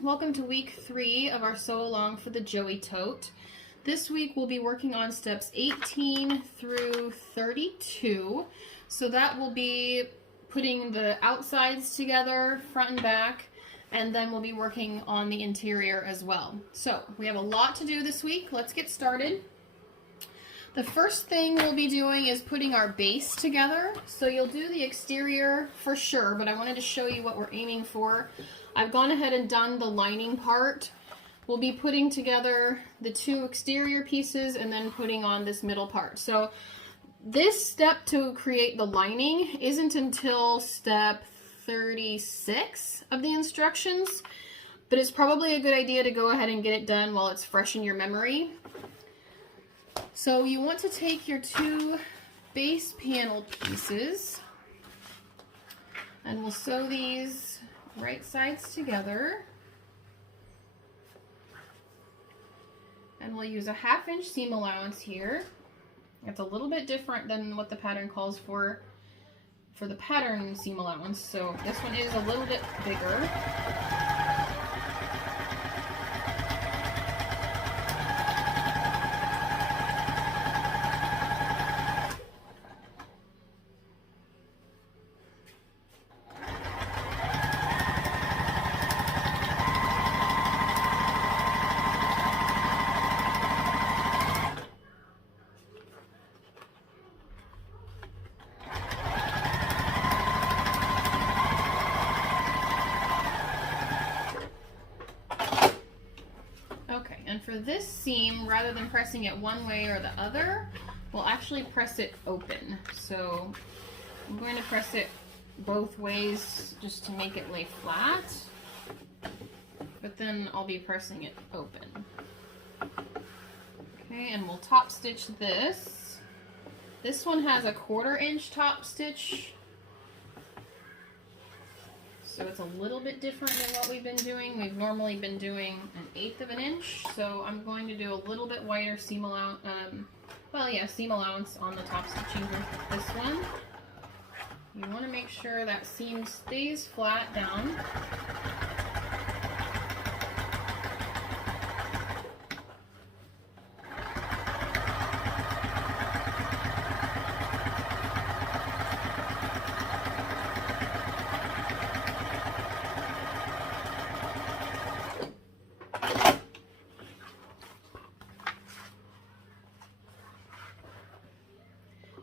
everyone, welcome to week 3 of our Sew Along for the Joey Tote. This week we'll be working on steps 18 through 32. So that will be putting the outsides together, front and back, and then we'll be working on the interior as well. So we have a lot to do this week. Let's get started. The first thing we'll be doing is putting our base together. So you'll do the exterior for sure, but I wanted to show you what we're aiming for. I've gone ahead and done the lining part. We'll be putting together the 2 exterior pieces and then putting on this middle part. So this step to create the lining isn't until step 36 of the instructions, but it's probably a good idea to go ahead and get it done while it's fresh in your memory. So you want to take your 2 base panel pieces and we'll sew these right sides together. And we'll use a 1/2 inch seam allowance here. It's a little bit different than what the pattern calls for the pattern seam allowance. So this one is a little bit bigger. And for this seam, rather than pressing it one way or the other, we'll actually press it open. So I'm going to press it both ways just to make it lay flat, but then I'll be pressing it open. Okay, and we'll top stitch this. This one has a 1/4 inch top stitch, so it's a little bit different than what we've been doing. We've normally been doing 1/8 of an inch, so I'm going to do a little bit wider seam allowance, seam allowance on the top stitching with this one. You want to make sure that seam stays flat down.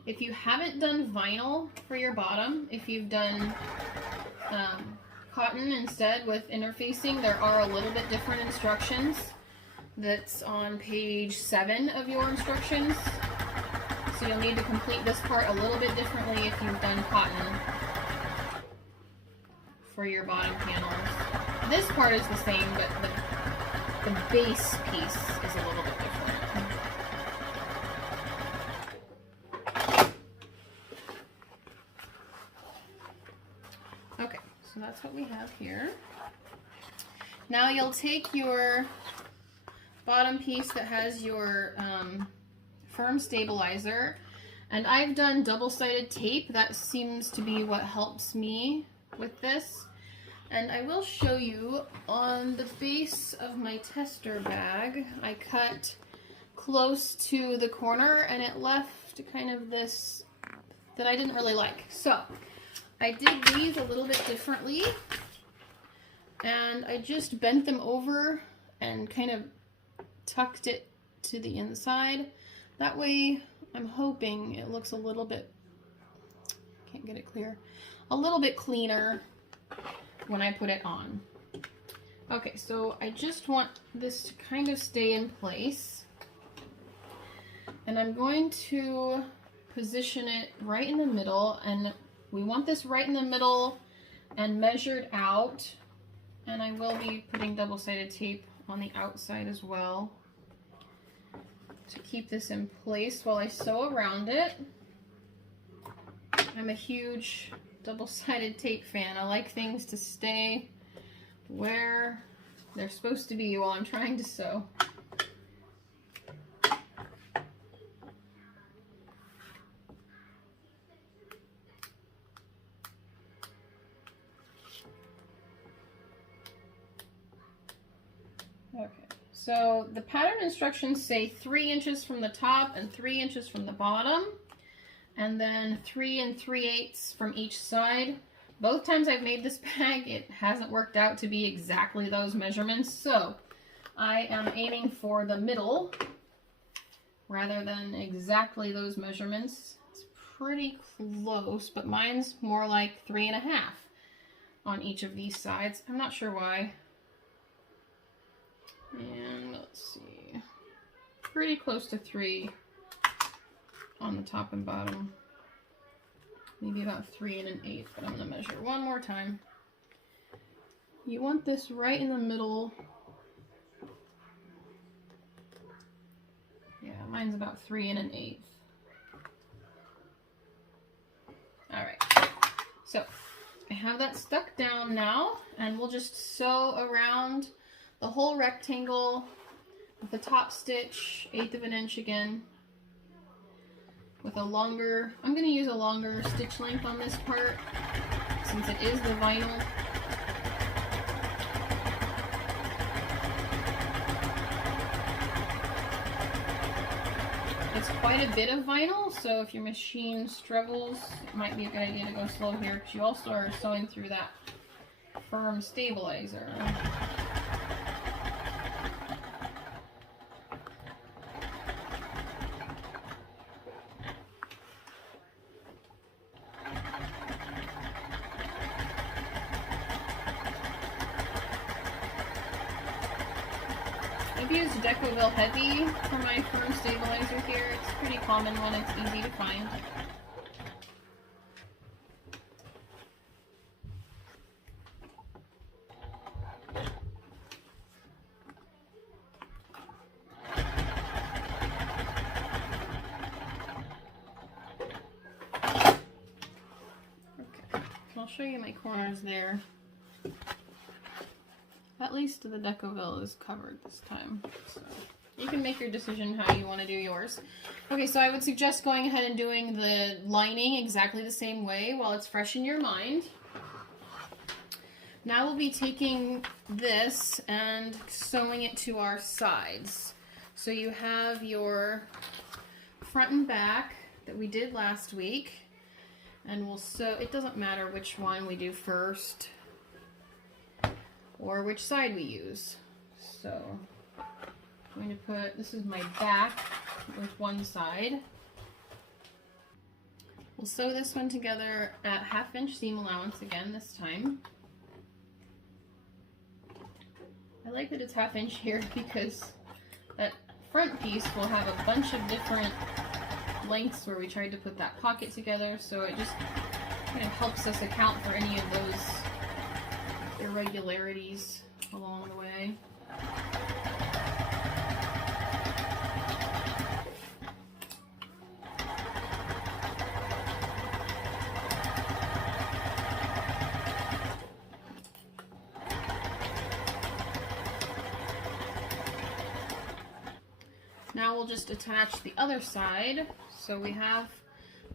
If you haven't done vinyl for your bottom, if you've done cotton instead with interfacing, there are a little bit different instructions. That's on page 7 of your instructions. So you'll need to complete this part a little bit differently if you've done cotton for your bottom panels. This part is the same, but the base piece is a little bit different. So that's what we have here. Now you'll take your bottom piece that has your firm stabilizer, and I've done double-sided tape. That seems to be what helps me with this. And I will show you on the base of my tester bag, I cut close to the corner and it left kind of this that I didn't really like. So I did these a little bit differently, and I just bent them over and kind of tucked it to the inside. That way, I'm hoping it looks a little bit, can't get it clear, a little bit cleaner when I put it on. Okay, so I just want this to kind of stay in place, and I'm going to position it right in the middle, and we want this right in the middle and measured out, and I will be putting double-sided tape on the outside as well to keep this in place while I sew around it. I'm a huge double-sided tape fan. I like things to stay where they're supposed to be while I'm trying to sew. Okay, so the pattern instructions say 3 inches from the top and 3 inches from the bottom, and then 3 3/8 from each side. Both times I've made this bag, it hasn't worked out to be exactly those measurements, so I am aiming for the middle rather than exactly those measurements. It's pretty close, but mine's more like 3.5 on each of these sides. I'm not sure why. And let's see, pretty close to 3 on the top and bottom. Maybe about 3 1/8, but I'm going to measure one more time. You want this right in the middle. Yeah, mine's about 3 1/8. Alright, so I have that stuck down now, and we'll just sew around the whole rectangle with the top stitch, 1/8 of an inch again, with a longer, I'm going to use a longer stitch length on this part since it is the vinyl. It's quite a bit of vinyl, so if your machine struggles, it might be a good idea to go slow here, because you also are sewing through that firm stabilizer. I've used Decoville Heavy for my firm stabilizer here. It's a pretty common one, it's easy to find. Okay, I'll show you my corners there. At least the Decoville is covered this time, so you can make your decision how you want to do yours. Okay, so I would suggest going ahead and doing the lining exactly the same way while it's fresh in your mind. Now we'll be taking this and sewing it to our sides. So you have your front and back that we did last week, and we'll sew, it doesn't matter which one we do first or which side we use. So I'm going to put, this is my back with one side. We'll sew this one together at 1/2 inch seam allowance again this time. I like that it's 1/2 inch here because that front piece will have a bunch of different lengths where we tried to put that pocket together, so it just kind of helps us account for any of those irregularities along the way. Now we'll just attach the other side. So we have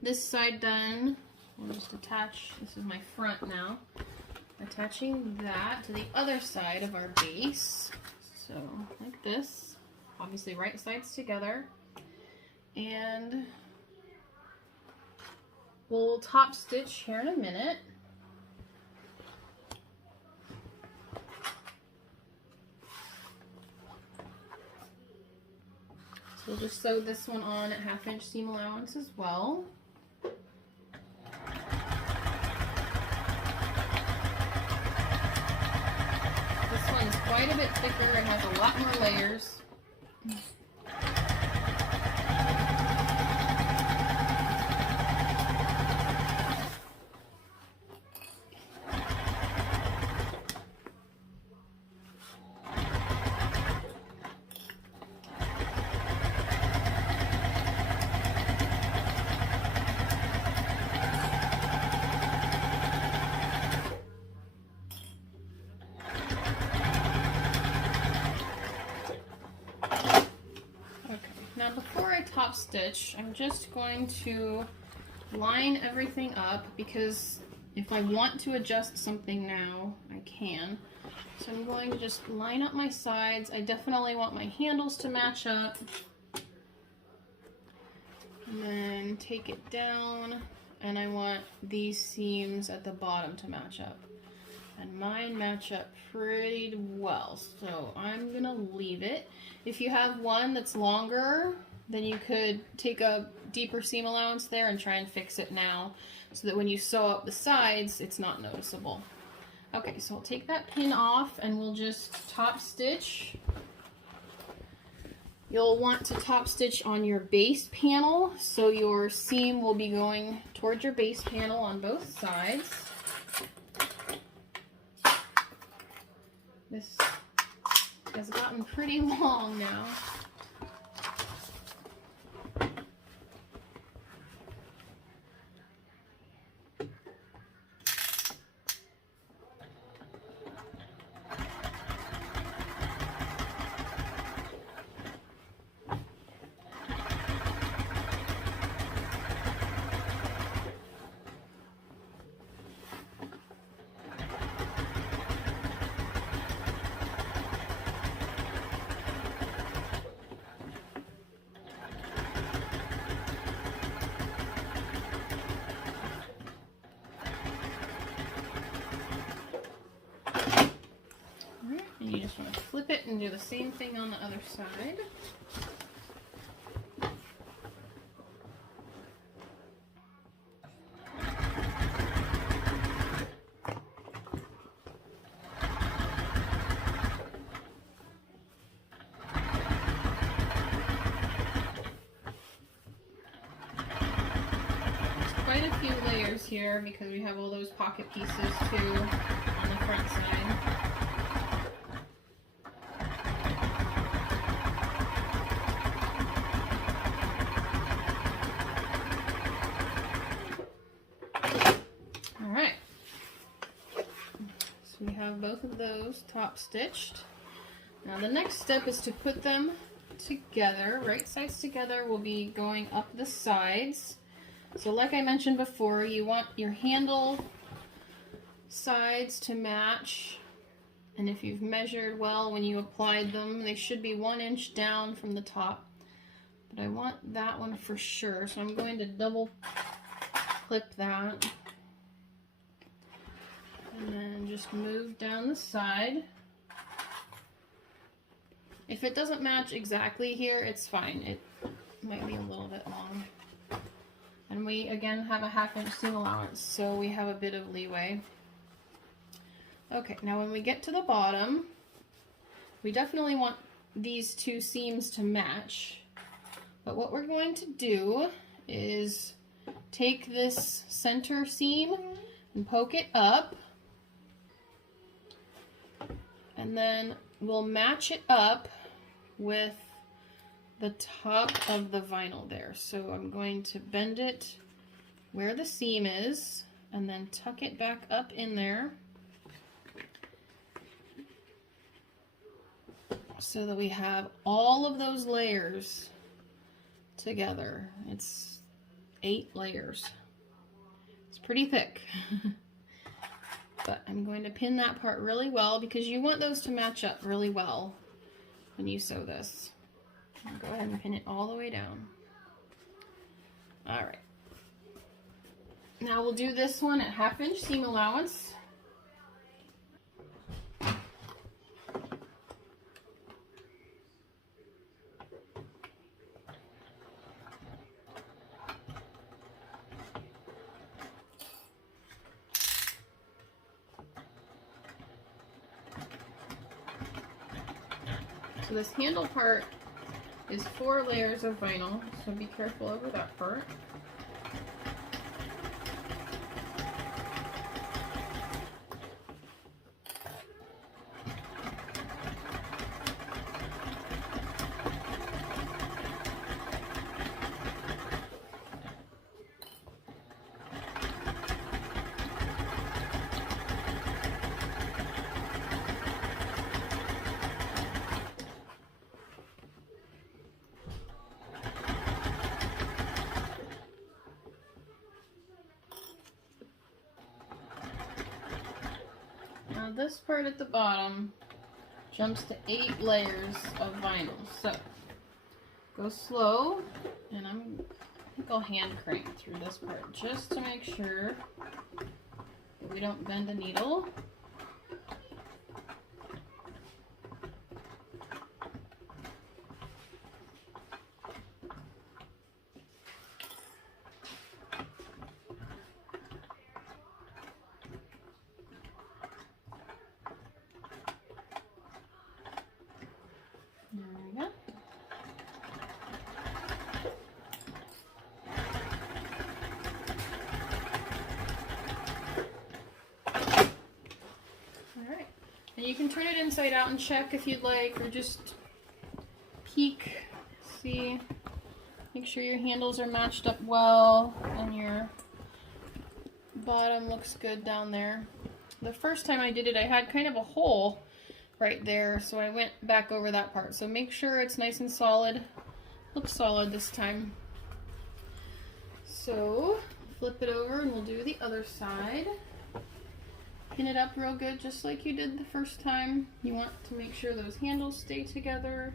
this side done. We'll just attach, this is my front now. Attaching that to the other side of our base, so like this, obviously right sides together, and we'll top stitch here in a minute. So we'll just sew this one on at 1/2 inch seam allowance as well. It's quite a bit thicker, it has a lot more layers. Now before I top stitch, I'm just going to line everything up, because if I want to adjust something now, I can. So I'm going to just line up my sides. I definitely want my handles to match up. And then take it down, and I want these seams at the bottom to match up. And mine match up pretty well, so I'm gonna leave it. If you have one that's longer, then you could take a deeper seam allowance there and try and fix it now, so that when you sew up the sides, it's not noticeable. Okay, so I'll take that pin off and we'll just top stitch. You'll want to top stitch on your base panel, so your seam will be going towards your base panel on both sides. This has gotten pretty long now. And you just want to flip it and do the same thing on the other side. Quite a few layers here because we have all those pocket pieces too on the front side. Alright, so we have both of those top stitched. Now the next step is to put them together. Right sides together will be going up the sides. So like I mentioned before, you want your handle sides to match, and if you've measured well when you applied them, they should be 1 inch down from the top. But I want that one for sure, so I'm going to double clip that. And then just move down the side. If it doesn't match exactly here, it's fine. It might be a little bit long. And we, again, have a 1/2 inch seam allowance, so we have a bit of leeway. Okay, now when we get to the bottom, we definitely want these two seams to match. But what we're going to do is take this center seam and poke it up. And then we'll match it up with the top of the vinyl there. So I'm going to bend it where the seam is and then tuck it back up in there so that we have all of those layers together. It's 8 layers. It's pretty thick. But I'm going to pin that part really well because you want those to match up really well when you sew this. I'll go ahead and pin it all the way down. Alright. Now we'll do this one at 1/2 inch seam allowance. So this handle part is 4 layers of vinyl, so be careful over that part. this part at the bottom jumps to 8 layers of vinyl. So go slow, and I think I'll hand crank through this part just to make sure that we don't bend the needle. There we go. Alright, and you can turn it inside out and check if you'd like, or just peek, see, make sure your handles are matched up well and your bottom looks good down there. The first time I did it, I had kind of a hole right there, so I went back over that part. So make sure it's nice and solid. Looks solid this time. So flip it over and we'll do the other side. Pin it up real good just like you did the first time. You want to make sure those handles stay together.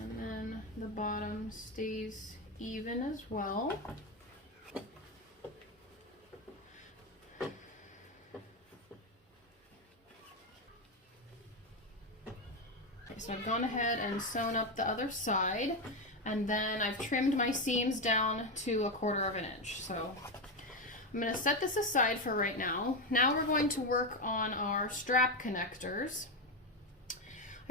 And then the bottom stays even as well. So I've gone ahead and sewn up the other side, and then I've trimmed my seams down to 1/4 of an inch. So I'm going to set this aside for right now. Now we're going to work on our strap connectors.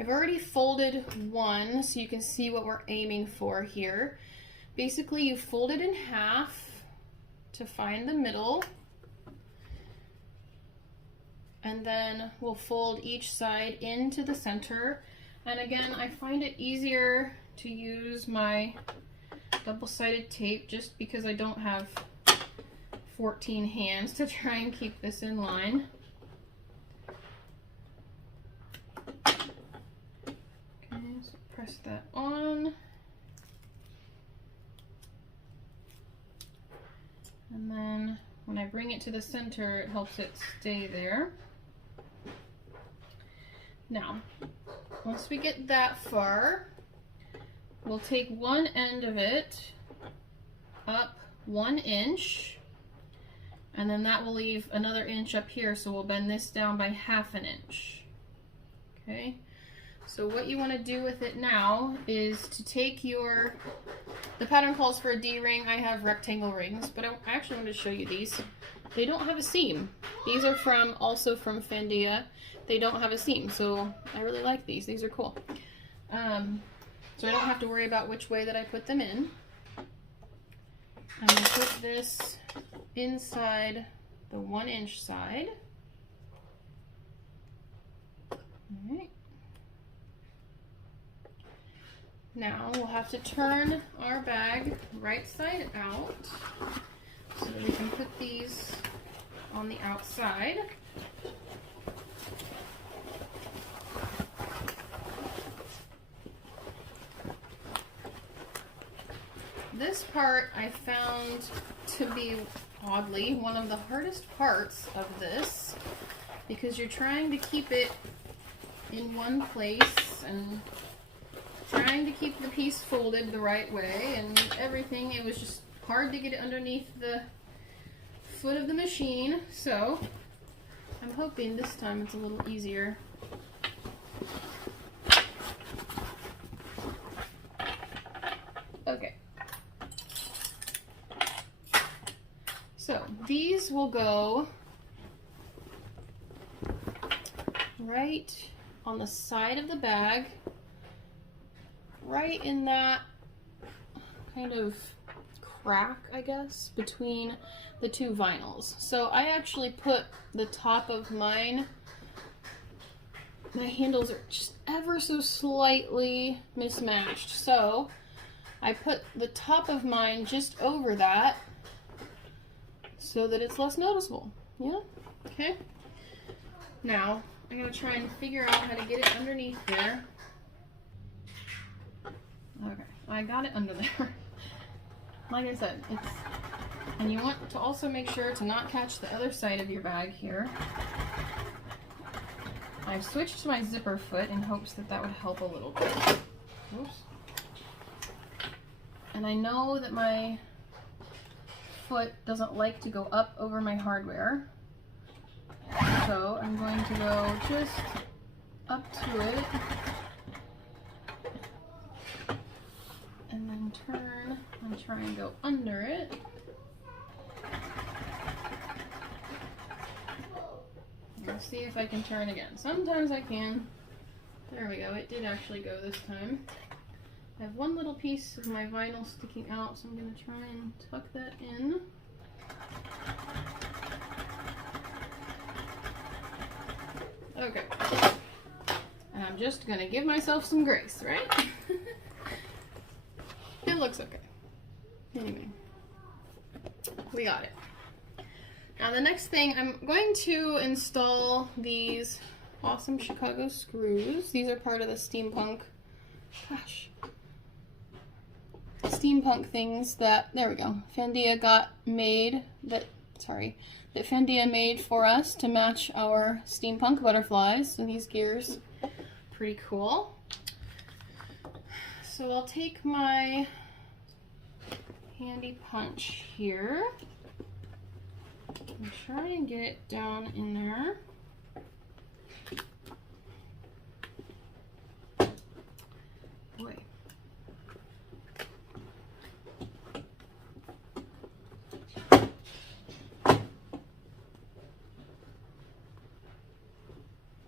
I've already folded one so you can see what we're aiming for here. Basically, you fold it in half to find the middle, and then we'll fold each side into the center. And again, I find it easier to use my double-sided tape just because I don't have 14 hands to try and keep this in line. Okay, so press that on. And then when I bring it to the center, it helps it stay there. Now, once we get that far, we'll take one end of it up 1 inch, and then that will leave another inch up here, so we'll bend this down by 1/2 inch. Okay, so what you want to do with it now is to take the pattern calls for a D-ring. I have rectangle rings, but I actually wanted to show you these. They don't have a seam. These are also from Fendia. They don't have a seam, so I really like these. These are cool. So I don't have to worry about which way that I put them in. I'm going to put this inside the 1 inch side. All right. Now we'll have to turn our bag right side out so that we can put these on the outside. This part I found to be, oddly, one of the hardest parts of this, because you're trying to keep it in one place and trying to keep the piece folded the right way and everything. It was just hard to get it underneath the foot of the machine, so I'm hoping this time it's a little easier. Okay. So these will go right on the side of the bag, right in that kind of crack, I guess, between the two vinyls. So I actually put the top of mine, my handles are just ever so slightly mismatched, so I put the top of mine just over that so that it's less noticeable. Yeah? Okay. Now, I'm going to try and figure out how to get it underneath there. Okay, I got it under there. Like I said, And you want to also make sure to not catch the other side of your bag here. I've switched to my zipper foot in hopes that that would help a little bit. Oops. And I know that my foot doesn't like to go up over my hardware. So I'm going to go just up to it. And then turn and try and go under it. Let's see if I can turn again. Sometimes I can. There we go. It did actually go this time. I have one little piece of my vinyl sticking out, so I'm going to try and tuck that in. Okay. And I'm just going to give myself some grace, right? It looks okay. Anyway. We got it. Now the next thing, I'm going to install these awesome Chicago screws. These are part of the steampunk, steampunk things that, there we go, Fendia that Fendia made for us to match our steampunk butterflies. So these gears, pretty cool. So I'll take my handy punch here. And try and get it down in there. Boy.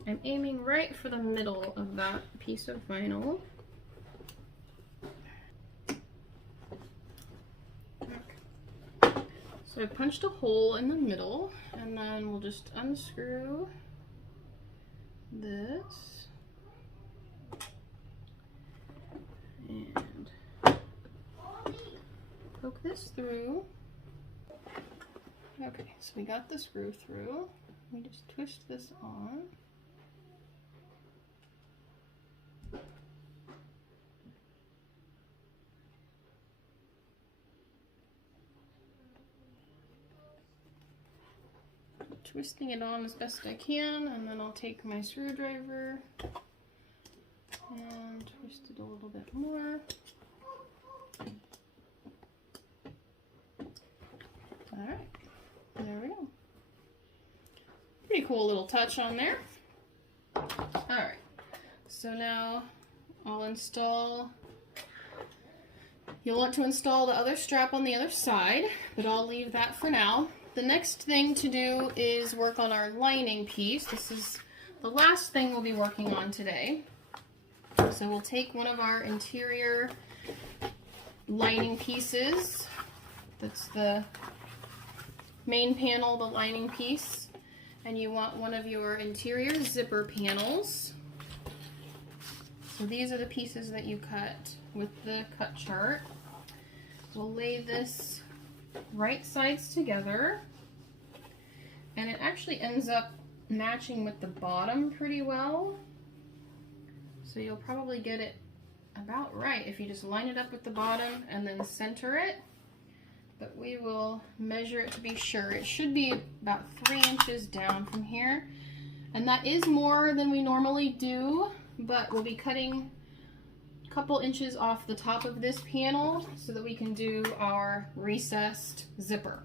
I'm aiming right for the middle of that piece of vinyl. So I punched a hole in the middle, and then we'll just unscrew this and poke this through. Okay, so we got the screw through. We just twist this on. Twisting it on as best I can, and then I'll take my screwdriver and twist it a little bit more. Alright, there we go. Pretty cool little touch on there. Alright, so now I'll install, you'll want to install the other strap on the other side, but I'll leave that for now. The next thing to do is work on our lining piece. This is the last thing we'll be working on today. So we'll take one of our interior lining pieces. That's the main panel, the lining piece. And you want one of your interior zipper panels. So these are the pieces that you cut with the cut chart. We'll lay this right sides together, and it actually ends up matching with the bottom pretty well, so you'll probably get it about right if you just line it up with the bottom and then center it, but we will measure it to be sure. It should be about 3 inches down from here, and that is more than we normally do, but we'll be cutting couple inches off the top of this panel so that we can do our recessed zipper.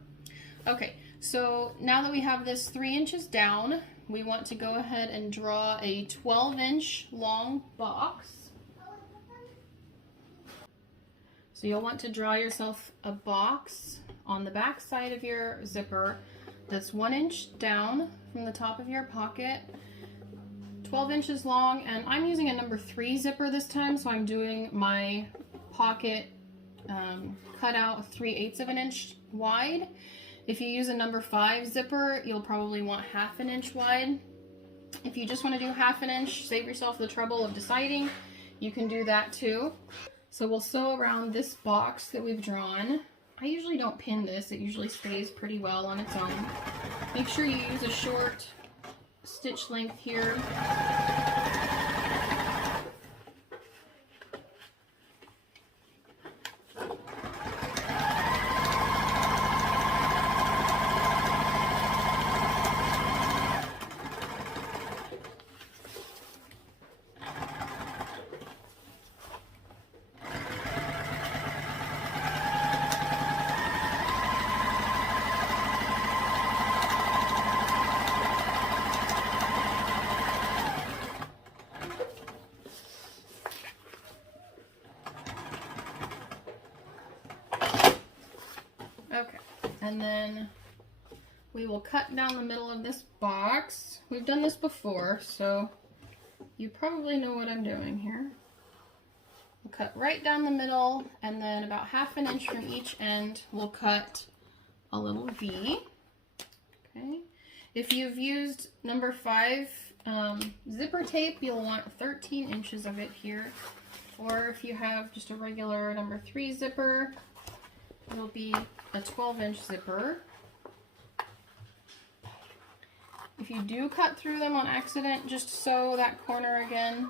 Okay, so now that we have this 3 inches down, we want to go ahead and draw a 12-inch long box. So you'll want to draw yourself a box on the back side of your zipper that's 1 inch down from the top of your pocket, 12 inches long, and I'm using a number 3 zipper this time, so I'm doing my pocket cut out 3/8 of an inch wide. If you use a number 5 zipper, you'll probably want 1/2 inch wide. If you just want to do 1/2 inch, save yourself the trouble of deciding, you can do that too. So we'll sew around this box that we've drawn. I usually don't pin this, it usually stays pretty well on its own. Make sure you use a short stitch length here. and then we will cut down the middle of this box. We've done this before, so you probably know what I'm doing here. We'll cut right down the middle, and then about 1/2 inch from each end, we'll cut a little V. Okay. If you've used number 5 zipper tape, you'll want 13 inches of it here. Or if you have just a regular number 3 zipper, it'll be a 12-inch zipper. If you do cut through them on accident, just sew that corner again.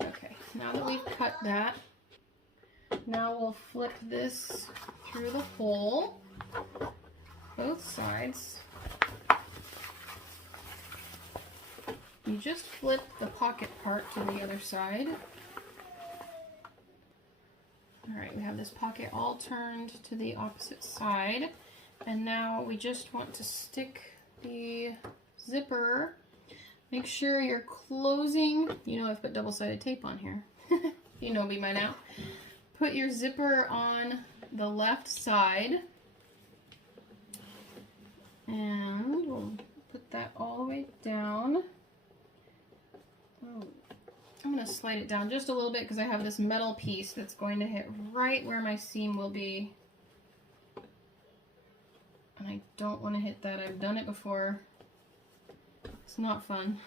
Okay, now that we've cut that, now we'll flip this through the hole, both sides. You just flip the pocket part to the other side. Alright, we have this pocket all turned to the opposite side. And now we just want to stick the zipper. Make sure you're closing. You know I've put double-sided tape on here. You know me by now. Put your zipper on the left side. And we'll put that all the way down. Oh. I'm going to slide it down just a little bit because I have this metal piece that's going to hit right where my seam will be. And I don't want to hit that. I've done it before. It's not fun.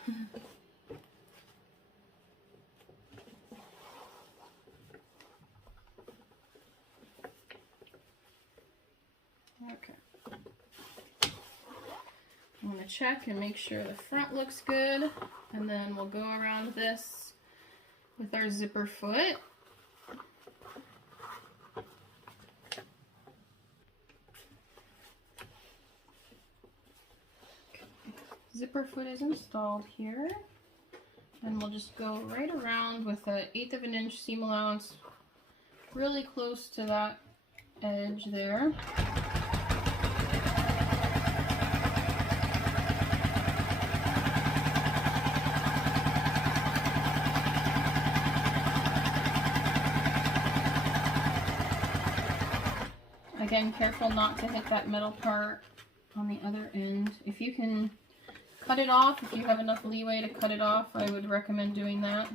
Okay. I'm going to check and make sure the front looks good. And then we'll go around this with our zipper foot. Okay. Zipper foot is installed here. And we'll just go right around with an 1/8 of an inch seam allowance, really close to that edge there. Again, careful not to hit that metal part on the other end. If you can cut it off, if you have enough leeway to cut it off, I would recommend doing that.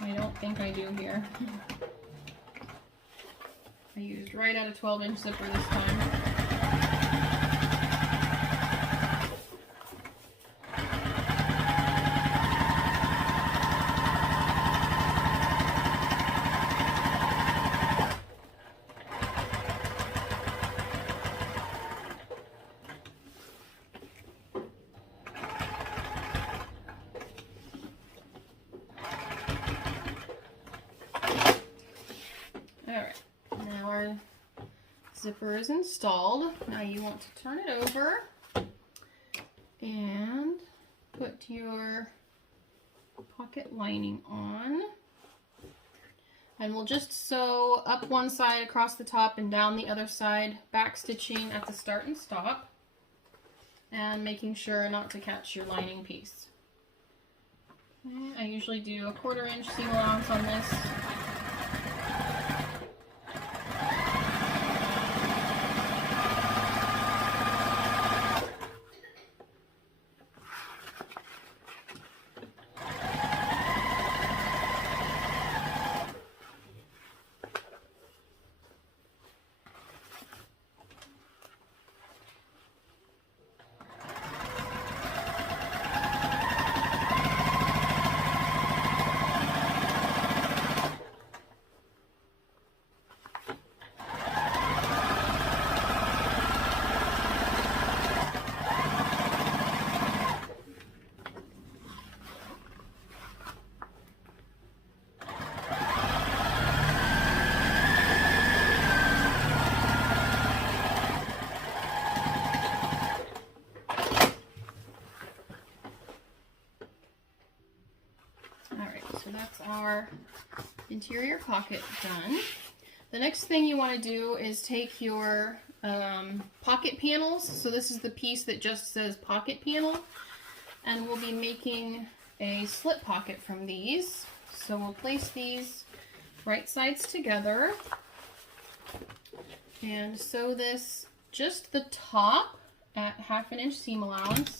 I don't think I do here. I used right at a 12-inch zipper this time. Alright, now our zipper is installed. Now you want to turn it over and put your pocket lining on. And we'll just sew up one side across the top and down the other side, back stitching at the start and stop, and making sure not to catch your lining piece. Okay, I usually do a 1/4 inch seam allowance on this. That's our interior pocket done. The next thing you want to do is take your pocket panels. So this is the piece that just says pocket panel, and we'll be making a slip pocket from these. So we'll place these right sides together and sew this just the top at 1/2 inch seam allowance.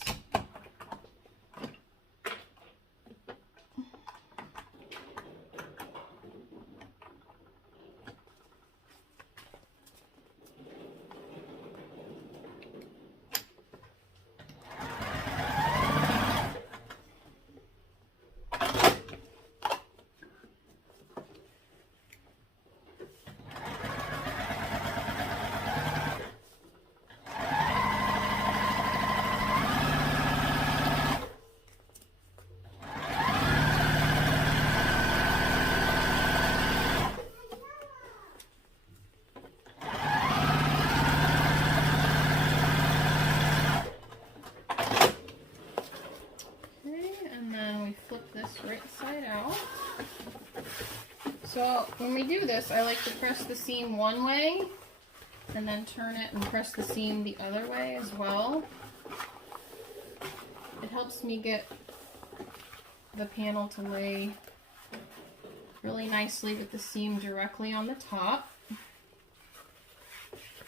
So when we do this, I like to press the seam one way and then turn it and press the seam the other way as well. It helps me get the panel to lay really nicely with the seam directly on the top.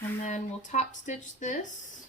And then we'll top stitch this.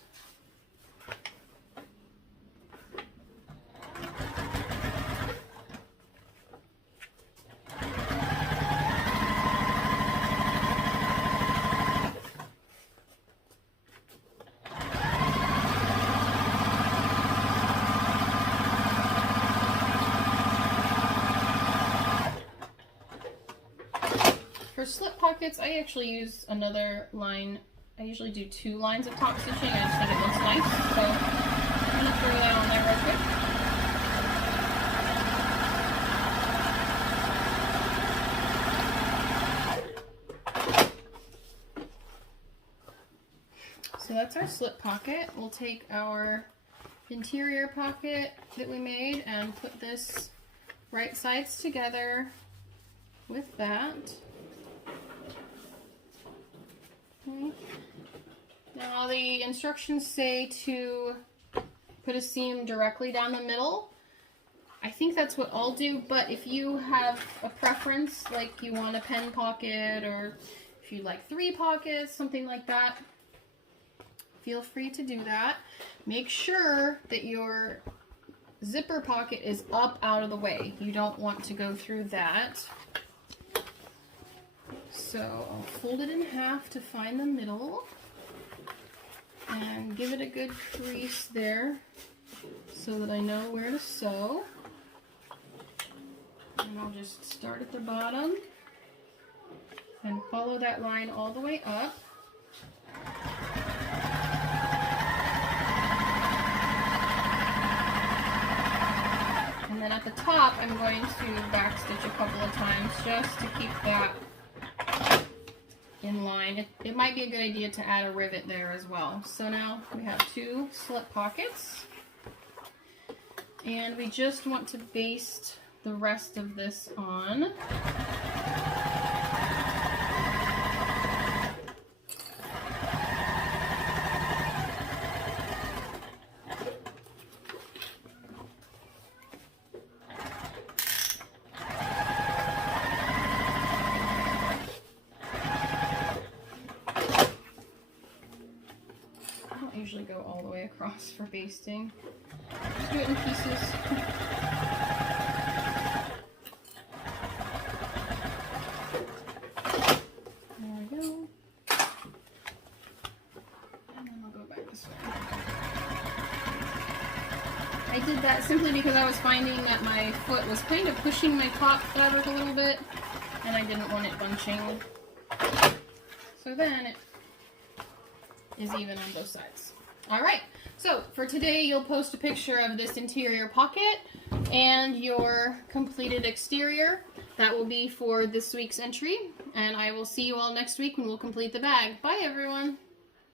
For slip pockets, I actually use another line. I usually do 2 lines of top stitching. I just think it looks nice. So I'm going to throw that on there real quick. So that's our slip pocket. We'll take our interior pocket that we made and put this right sides together with that. Okay. Now the instructions say to put a seam directly down the middle. I think that's what I'll do, but if you have a preference, like you want a pen pocket or if you like 3 pockets, something like that, feel free to do that. Make sure that your zipper pocket is up out of the way. You don't want to go through that. So I'll fold it in half to find the middle and give it a good crease there so that I know where to sew. And I'll just start at the bottom and follow that line all the way up. And then at the top, I'm going to backstitch a couple of times just to keep that in line. It might be a good idea to add a rivet there as well. So now we have 2 slip pockets. And we just want to baste the rest of this on. Usually go all the way across for basting. Just do it in pieces. There we go. And then I'll go back this way. I did that simply because I was finding that my foot was kind of pushing my top fabric a little bit, and I didn't want it bunching. So then it is even on both sides. Alright, so for today you'll post a picture of this interior pocket and your completed exterior. That will be for this week's entry, and I will see you all next week when we'll complete the bag. Bye everyone!